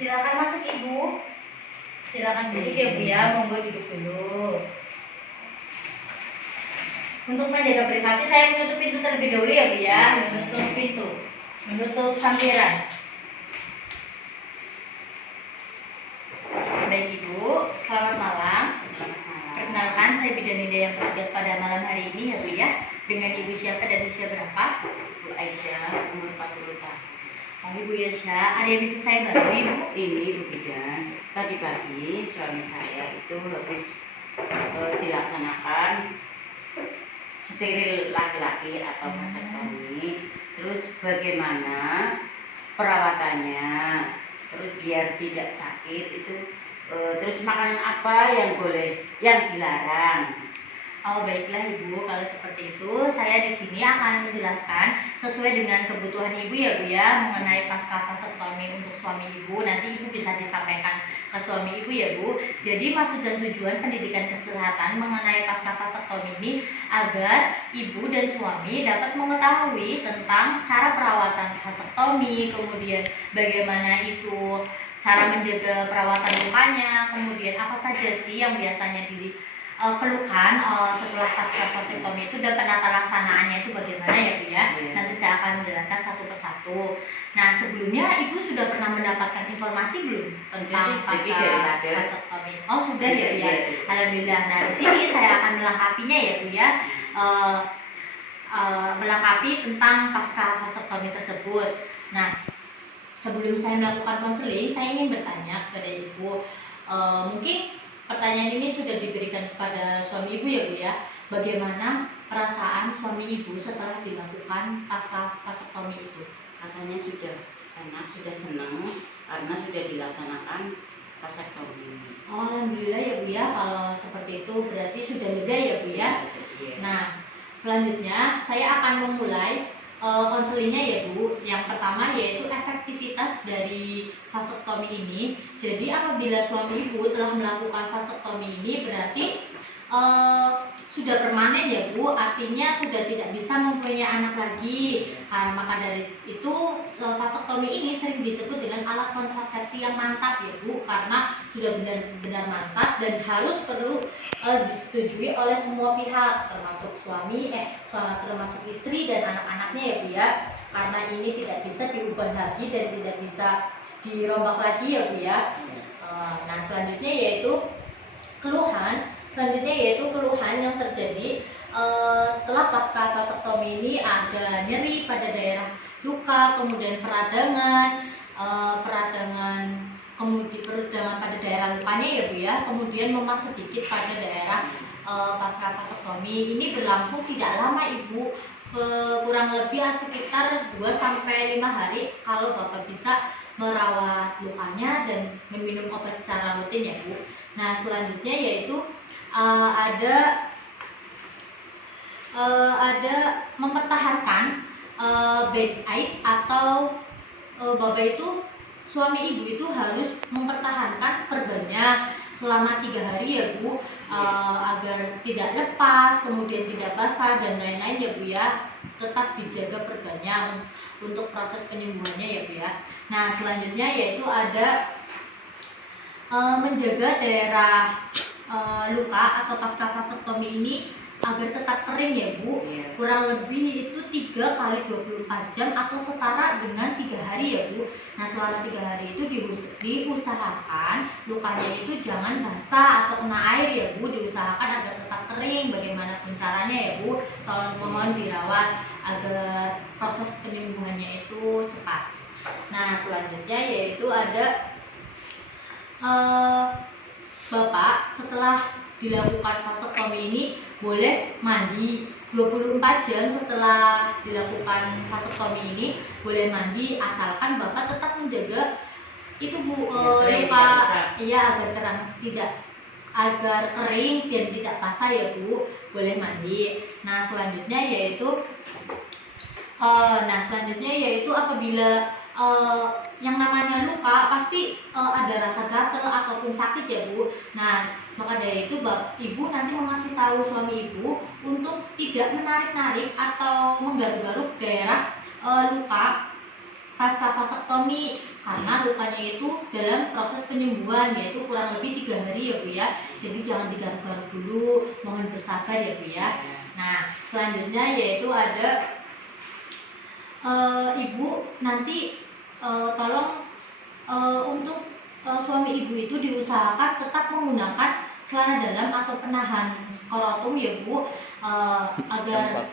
Silakan masuk Ibu. Silakan duduk ya Bu ya, monggo duduk dulu. Untuk menjaga privasi saya menutup pintu terlebih dahulu ya Bu ya, menutup pintu, menutup sampiran. Baik Ibu, selamat malam. Perkenalkan saya Bidaninda yang bertugas pada malam hari ini ya Bu ya. Dengan Ibu siapa dan usia berapa? Bu Aisyah, umur 40 tahun. Oh Ibu Aisyah, ada yang bisa saya bantu Ibu? Ini Ibu Bidan, tadi pagi suami saya itu habis dilaksanakan steril laki-laki atau vasektomi. Terus bagaimana perawatannya? Terus biar tidak sakit itu, terus makanan apa yang boleh, yang dilarang? Oh baiklah Ibu, kalau seperti itu saya di sini akan menjelaskan sesuai dengan kebutuhan Ibu ya Bu ya, mengenai pasca vasektomi untuk suami Ibu. Nanti Ibu bisa disampaikan ke suami Ibu ya Bu. Jadi maksud dan tujuan pendidikan kesehatan mengenai pasca vasektomi ini agar Ibu dan suami dapat mengetahui tentang cara perawatan vasektomi, kemudian bagaimana itu cara menjaga perawatan lukanya, kemudian apa saja sih yang biasanya keluhan setelah pasca vasektomi itu dan penata laksanaannya itu bagaimana ya Bu ya. Nanti saya akan menjelaskan satu persatu. Nah sebelumnya Ibu sudah pernah mendapatkan informasi belum tentang pasca vasektomi? Oh sudah ya Bu ya. Alhamdulillah. Nah di sini saya akan melengkapinya ya Bu ya. Melengkapi tentang pasca vasektomi tersebut. Nah sebelum saya melakukan konseling, saya ingin bertanya kepada Ibu, mungkin pertanyaan ini sudah diberikan kepada suami Ibu ya Bu ya. Bagaimana perasaan suami Ibu setelah dilakukan pasca vasektomi itu? Katanya sudah enak, sudah senang karena sudah dilaksanakan vasektomi. Oh, alhamdulillah ya Bu ya. Kalau seperti itu berarti sudah lega ya Bu ya. Nah, selanjutnya saya akan memulai konselingnya ya Bu. Yang pertama yaitu efektivitas dari vasektomi ini. Jadi apabila suami Ibu telah melakukan vasektomi ini berarti sudah permanen ya Bu, artinya sudah tidak bisa mempunyai anak lagi. Karena maka dari itu vasektomi ini sering disebut dengan alat kontrasepsi yang mantap ya Bu, karena sudah benar-benar mantap dan harus perlu disetujui oleh semua pihak, termasuk suami, termasuk istri dan anak-anaknya ya Bu ya. Karena ini tidak bisa diubah lagi dan tidak bisa dirombak lagi ya Bu ya. Nah selanjutnya yaitu keluhan yang terjadi setelah pasca vasektomi ini ada nyeri pada daerah luka, kemudian peradangan pada daerah lukanya ya Bu ya, kemudian memar sedikit pada daerah pasca vasektomi. Ini berlangsung tidak lama Ibu, kurang lebih sekitar 2-5 hari kalau Bapak bisa merawat lukanya dan meminum obat secara rutin ya Bu. Nah selanjutnya yaitu ada mempertahankan bed aid atau Bapak itu suami Ibu itu harus mempertahankan perbannya selama 3 hari ya Bu, agar tidak lepas, kemudian tidak basah dan lain-lain ya Bu ya. Tetap dijaga perbannya untuk proses penyembuhannya ya Bu ya. Nah selanjutnya yaitu ada menjaga daerah luka atau pasca vasektomi ini agar tetap kering ya Bu. Kurang lebih itu 3 kali 24 jam atau setara dengan 3 hari ya Bu. Nah selama 3 hari itu diusahakan lukanya itu jangan basah atau kena air ya Bu. Diusahakan agar tetap kering bagaimanapun caranya ya Bu. Tolong mohon dirawat agar proses penyembuhannya itu cepat. Nah selanjutnya yaitu ada Bapak setelah dilakukan vasektomi ini boleh mandi 24 jam setelah dilakukan vasektomi ini, boleh mandi asalkan Bapak tetap menjaga itu Bu, luka agar kering dan tidak basah ya Bu, boleh mandi. Nah selanjutnya yaitu apabila yang namanya luka pasti ada rasa gatal ataupun sakit ya Bu. Nah maka dari itu Ibu nanti mengasih tahu suami Ibu untuk tidak menarik-narik atau menggaruk-garuk daerah luka pasca vasektomi karena lukanya itu dalam proses penyembuhan, yaitu kurang lebih 3 hari ya Bu ya. Jadi jangan digaruk-garuk dulu, mohon bersabar ya Bu ya. Nah selanjutnya yaitu ada ibu nanti tolong untuk suami ibu itu diusahakan tetap menggunakan celana dalam atau penahan skrotum ya Bu, agar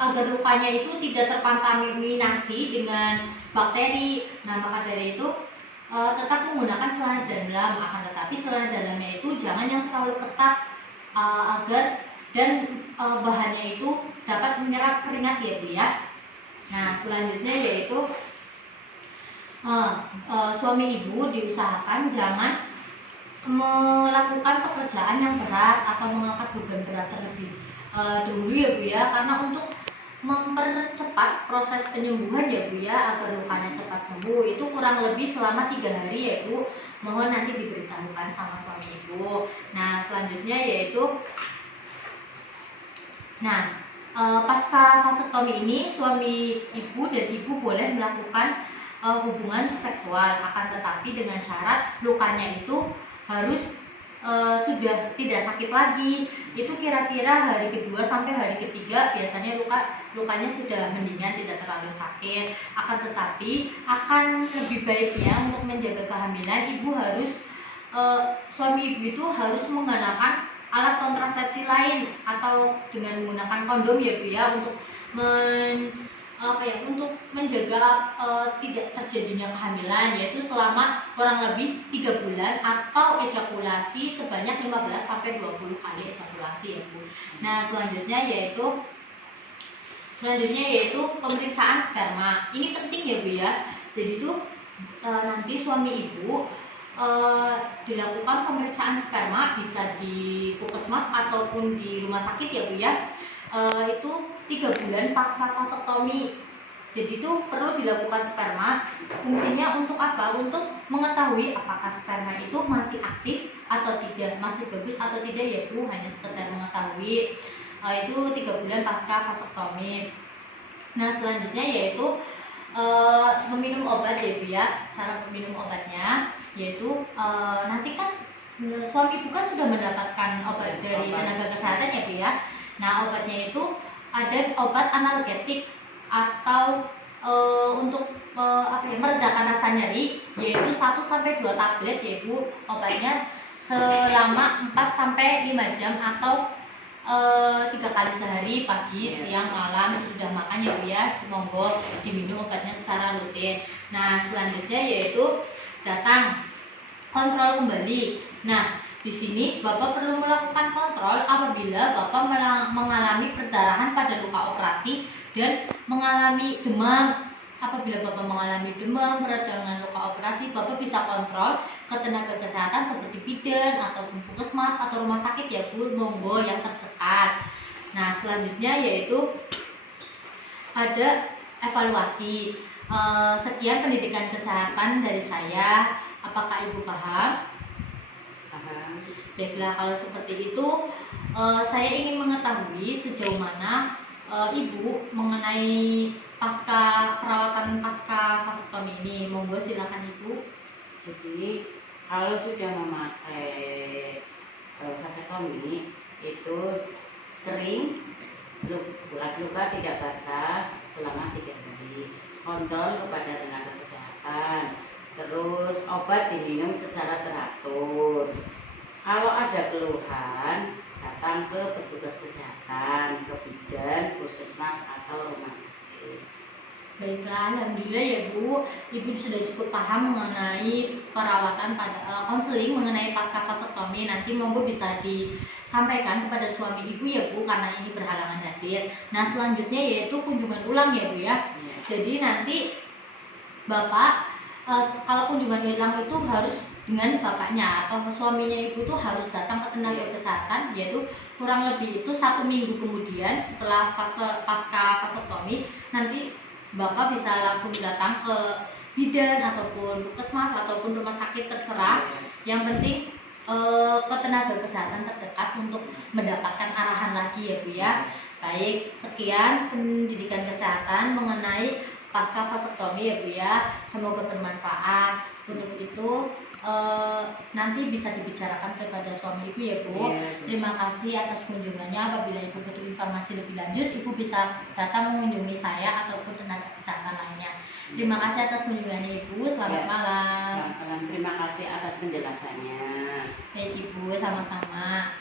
agar lukanya itu tidak terkontaminasi dengan bakteri. Nah maka dari itu tetap menggunakan celana dalam, akan tetapi celana dalamnya itu jangan yang terlalu ketat, agar dan bahannya itu dapat menyerap keringat ya Bu ya. Nah selanjutnya yaitu suami ibu diusahakan jangan melakukan pekerjaan yang berat atau mengangkat beban berat terlebih dahulu ya Bu ya, karena untuk mempercepat proses penyembuhan ya Bu ya, agar lukanya cepat sembuh itu kurang lebih selama 3 hari ya Bu. Mohon nanti diberitahukan sama suami ibu. Nah selanjutnya yaitu pasca vasektomi ini suami ibu dan ibu boleh melakukan hubungan seksual, akan tetapi dengan syarat lukanya itu harus sudah tidak sakit lagi. Itu kira-kira hari kedua sampai hari ketiga biasanya lukanya sudah mendingan, tidak terlalu sakit. Akan tetapi akan lebih baiknya untuk menjaga kehamilan ibu harus suami ibu itu harus menggunakan alat kontrasepsi lain atau dengan menggunakan kondom ya Bu ya, untuk untuk menjaga tidak terjadinya kehamilan, yaitu selama kurang lebih 3 bulan atau ejakulasi sebanyak 15 sampai 20 kali ejakulasi ya Bu. Nah selanjutnya yaitu pemeriksaan sperma. Ini penting ya Bu ya. Jadi itu nanti suami ibu dilakukan pemeriksaan sperma bisa di puskesmas ataupun di rumah sakit ya Bu ya. Itu 3 bulan pasca vasektomi. Jadi itu perlu dilakukan sperma. Fungsinya untuk apa? Untuk mengetahui apakah sperma itu masih aktif atau tidak, masih bagus atau tidak ya Bu, hanya sekedar mengetahui. Itu 3 bulan pasca vasektomi. Nah selanjutnya yaitu meminum obat ya Bu ya. Cara meminum obatnya yaitu nanti kan suami ibu kan sudah mendapatkan obat dari tenaga kesehatan ya Bu ya. Nah obatnya itu ada obat analgetik atau untuk meredakan rasa nyeri, yaitu 1 sampai 2 tablet ya Bu. Obatnya selama 4 sampai 5 jam atau 3 kali sehari, pagi, siang, malam. Sudah makan ya Bu ya, monggo diminum obatnya secara rutin. Nah selanjutnya yaitu datang kontrol kembali. Nah di sini Bapak perlu melakukan kontrol apabila Bapak mengalami perdarahan pada luka operasi dan mengalami demam. Apabila Bapak mengalami demam, peradangan luka operasi, Bapak bisa kontrol ke tenaga kesehatan seperti bidan ataupun puskesmas atau rumah sakit ya Bu, monggo yang terdekat. Nah selanjutnya yaitu ada evaluasi. Sekian pendidikan kesehatan dari saya. Apakah Ibu paham? Paham. Baiklah, kalau seperti itu saya ingin mengetahui sejauh mana Ibu mengenai perawatan pasca vasektomi ini. Monggo silakan Ibu. Jadi kalau sudah memakai vasektomi itu kering, bekas luka tidak basah selama 3 hari. Kontrol kepada tenaga kesehatan. Terus obat diminum secara teratur. Kalau ada keluhan, datang ke petugas kesehatan, ke bidan, puskesmas atau rumah sakit. Baiklah, alhamdulillah ya Bu, Ibu sudah cukup paham mengenai perawatan pada konseling mengenai pasca vasektomi. Nanti monggo bisa disampaikan kepada suami Ibu ya Bu, karena ini berhalangan hadir. Nah selanjutnya yaitu kunjungan ulang ya Bu ya. Jadi nanti Bapak kalau kunjungan ulang itu harus dengan bapaknya atau suaminya Ibu itu harus datang ke tenaga kesehatan, yaitu kurang lebih itu 1 minggu kemudian setelah pasca vasektomi. Nanti Bapak bisa langsung datang ke bidan ataupun puskesmas ataupun rumah sakit terserah. Yang penting ke tenaga kesehatan terdekat untuk mendapatkan arahan lagi ya Bu ya. Baik, sekian pendidikan kesehatan mengenai pasca vasektomi ya Bu ya. Semoga bermanfaat. Untuk itu nanti bisa dibicarakan kepada suami Ibu ya Bu. Terima kasih atas kunjungannya. Apabila Ibu butuh informasi lebih lanjut, Ibu bisa datang mengunjungi saya ataupun tenaga kesehatan lainnya. Terima kasih atas kunjungannya Ibu. Selamat malam. Selamat malam. Terima kasih atas penjelasannya. Baik Ibu, sama-sama.